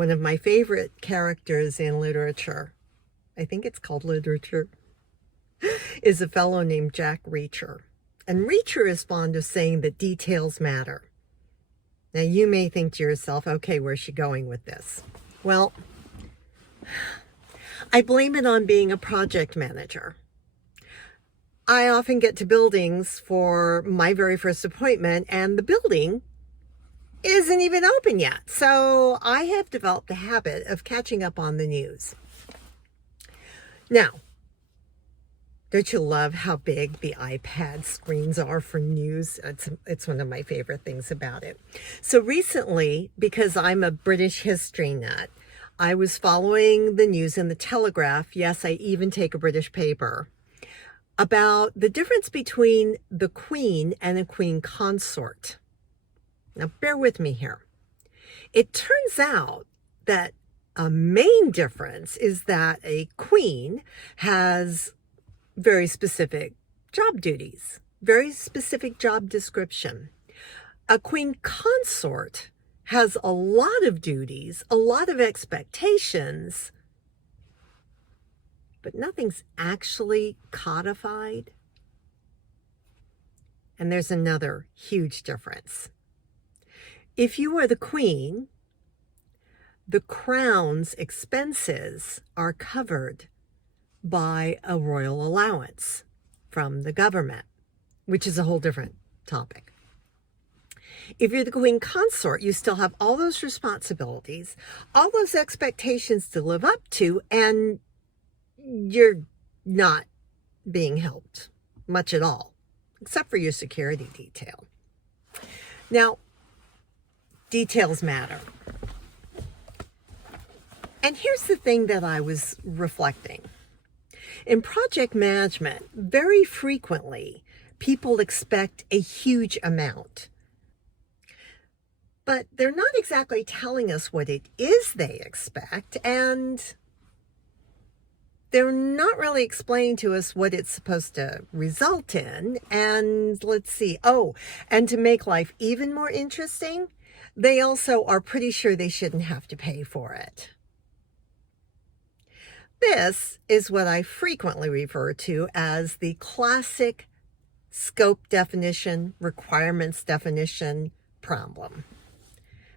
One of my favorite characters in literature, I think it's called literature, is a fellow named Jack Reacher. And Reacher is fond of saying that details matter. Now you may think to yourself, okay, where's she going with this? Well, I blame it on being a project manager. I often get to buildings for my very first appointment, and the building isn't even open yet. So I have developed the habit of catching up on the news. Now, don't you love how big the iPad screens are for news? It's one of my favorite things about it. So recently, because I'm a British history nut, I was following the news in the Telegraph. Yes, I even take a British paper, about the difference between the Queen and a Queen consort. Now, bear with me here. It turns out that a main difference is that a queen has very specific job duties, very specific job description. A queen consort has a lot of duties, a lot of expectations, but nothing's actually codified. And there's another huge difference. If you are the queen, the crown's expenses are covered by a royal allowance from the government, which is a whole different topic. If you're the queen consort, you still have all those responsibilities, all those expectations to live up to, and you're not being helped much at all, except for your security detail. Now, details matter. And here's the thing that I was reflecting. In project management, very frequently, people expect a huge amount. But they're not exactly telling us what it is they expect, and they're not really explaining to us what it's supposed to result in. And let's see. Oh, and to make life even more interesting, they also are pretty sure they shouldn't have to pay for it. This is what I frequently refer to as the classic scope definition, requirements definition problem.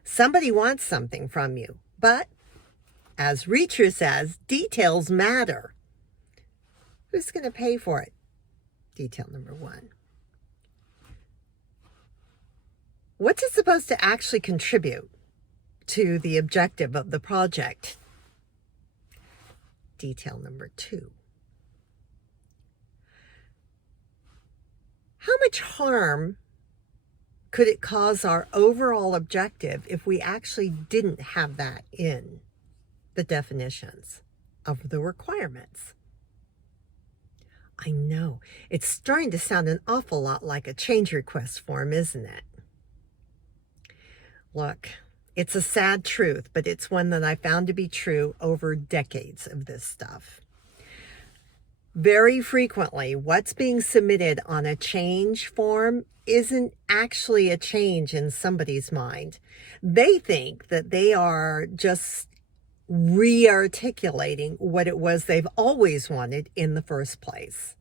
Somebody wants something from you, but as Reacher says, details matter. Who's going to pay for it? Detail number one. What's it supposed to actually contribute to the objective of the project? Detail number two. How much harm could it cause our overall objective if we actually didn't have that in the definitions of the requirements? I know, it's starting to sound an awful lot like a change request form, isn't it? Look, it's a sad truth, but it's one that I found to be true over decades of this stuff. Very frequently, what's being submitted on a change form isn't actually a change in somebody's mind. They think that they are just re-articulating what it was they've always wanted in the first place.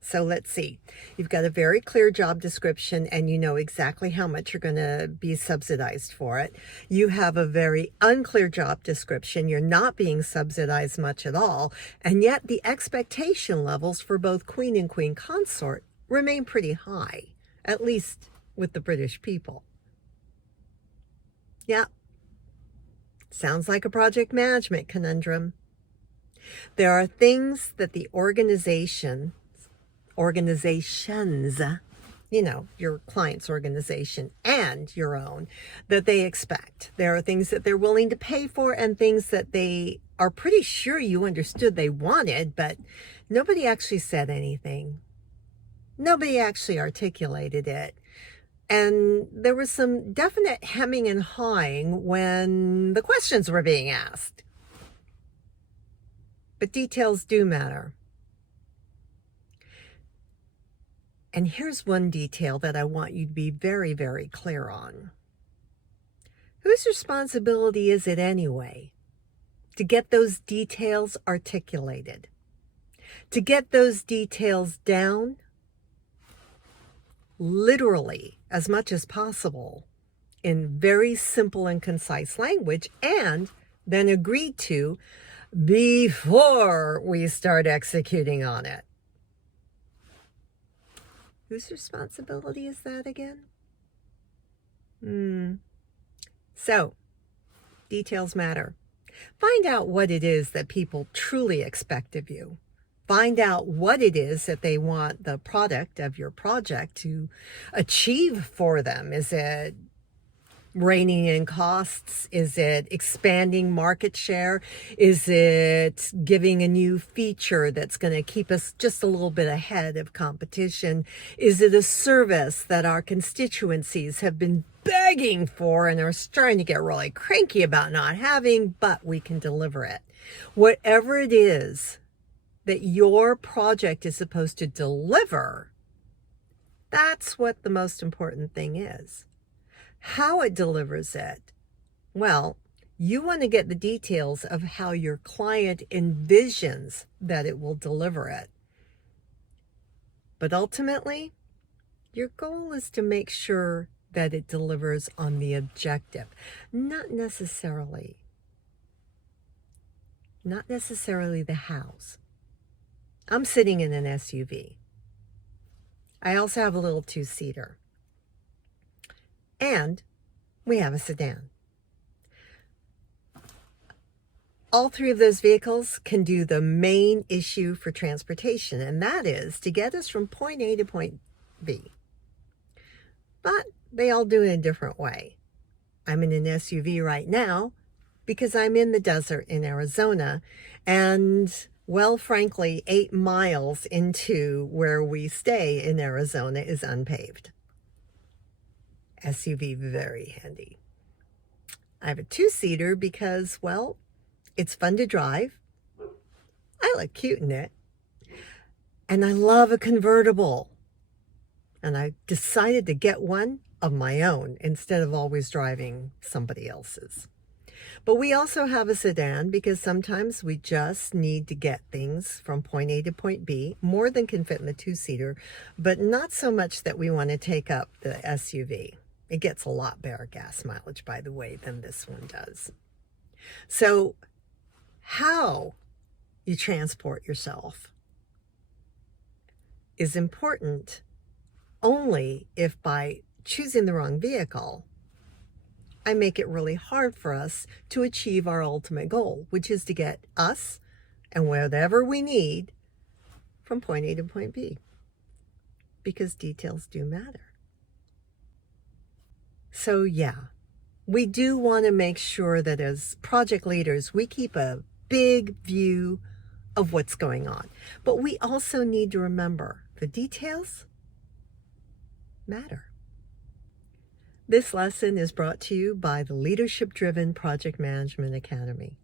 So let's see. You've got a very clear job description and you know exactly how much you're going to be subsidized for it. You have a very unclear job description. You're not being subsidized much at all. And yet the expectation levels for both queen and queen consort remain pretty high, at least with the British people. Yeah, sounds like a project management conundrum. There are things that the organizations, you know, your client's organization and your own, that they expect. There are things that they're willing to pay for and things that they are pretty sure you understood they wanted, but nobody actually said anything. Nobody actually articulated it. And there was some definite hemming and hawing when the questions were being asked. But details do matter. And here's one detail that I want you to be very, very clear on. Whose responsibility is it anyway to get those details articulated, to get those details down literally as much as possible in very simple and concise language, and then agreed to before we start executing on it? Whose responsibility is that again? So, details matter. Find out what it is that people truly expect of you. Find out what it is that they want the product of your project to achieve for them. Is it reining in costs? Is it expanding market share? Is it giving a new feature that's going to keep us just a little bit ahead of competition? Is it a service that our constituencies have been begging for and are starting to get really cranky about not having, but we can deliver it? Whatever it is that your project is supposed to deliver, that's what the most important thing is. How it delivers it, well, you want to get the details of how your client envisions that it will deliver it. But ultimately, your goal is to make sure that it delivers on the objective, not necessarily the hows. I'm sitting in an SUV. I also have a little two-seater. And we have a sedan. All three of those vehicles can do the main issue for transportation, and that is to get us from point A to point B. But they all do it in a different way. I'm in an SUV right now because I'm in the desert in Arizona, and well, frankly, 8 miles into where we stay in Arizona is unpaved. SUV, very handy. I have a two-seater because, well, it's fun to drive. I look cute in it. And I love a convertible. And I decided to get one of my own instead of always driving somebody else's. But we also have a sedan because sometimes we just need to get things from point A to point B, more than can fit in the two-seater, but not so much that we want to take up the SUV. It gets a lot better gas mileage, by the way, than this one does. So how you transport yourself is important only if by choosing the wrong vehicle, I make it really hard for us to achieve our ultimate goal, which is to get us and whatever we need from point A to point B, because details do matter. So yeah, we do want to make sure that as project leaders, we keep a big view of what's going on. But we also need to remember the details matter. This lesson is brought to you by the Leadership Driven Project Management Academy.